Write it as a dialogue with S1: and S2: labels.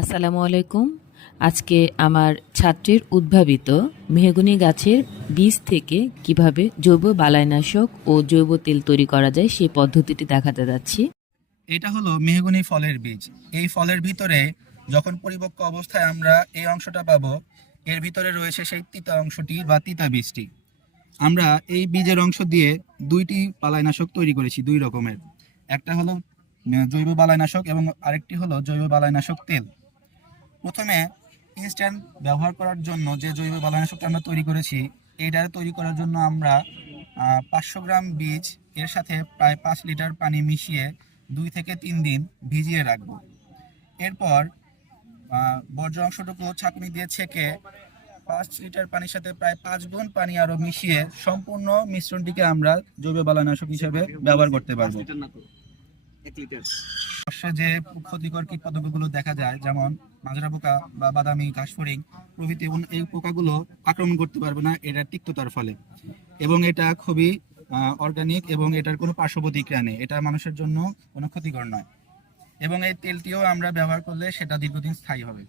S1: আসসালামু আলাইকুম। আজকে আমার ছাত্রের উদ্ভাবিত মেহগুনি গাছের বীজ থেকে কীভাবে জৈব বালাইনাশক ও জৈব তেল তৈরি করা যায় সেই পদ্ধতিটি দেখাতে যাচ্ছি।
S2: এটা হলো মেহগুনি ফলের বীজ। এই ফলের ভিতরে যখন পরিপক্ক অবস্থায় আমরা এই অংশটা পাবো, এর ভিতরে রয়েছে সেই তিতা অংশটি বা তিতা বীজটি। আমরা এই বীজের অংশ দিয়ে দুইটি বালাইনাশক তৈরি করেছি, দুই রকমের। একটা হলো জৈব বালাইনাশক এবং আরেকটি হলো জৈব বালাইনাশক তেল। প্রথমে ইনস্ট্যান্ট ব্যবহার করার জন্য যে জৈব বালাইনাশকটা আমরা তৈরি করেছি এইটা তৈরি করার জন্য আমরা পাঁচশো গ্রাম বীজ এর সাথে প্রায় পাঁচ লিটার পানি মিশিয়ে দুই থেকে তিন দিন ভিজিয়ে রাখব। এরপর বর্জ্য অংশটুকু ছাঁকনি দিয়ে ছেঁকে পাঁচ লিটার পানির সাথে প্রায় পাঁচ গুণ পানি আরও মিশিয়ে সম্পূর্ণ মিশ্রণটিকে আমরা জৈব বালানাশক হিসেবে ব্যবহার করতে পারব। শস্যে যে ক্ষতিকর কীটপতঙ্গগুলো দেখা যায়, যেমন মাজরা পোকা বা বাদামি, ঘাসফড়িং প্রভৃতি, এবং এই পোকাগুলো আক্রমণ করতে পারবে না, এটা তিক্ততার ফলে। এবং এটা খুবই অর্গানিক এবং এটার কোনো পার্শ্ব প্রতিক্রিয়া নেই, এটা মানুষের জন্য কোনো ক্ষতিকর নয়। এবং এই তেলটিও আমরা ব্যবহার করলে সেটা দীর্ঘদিন স্থায়ী হবে।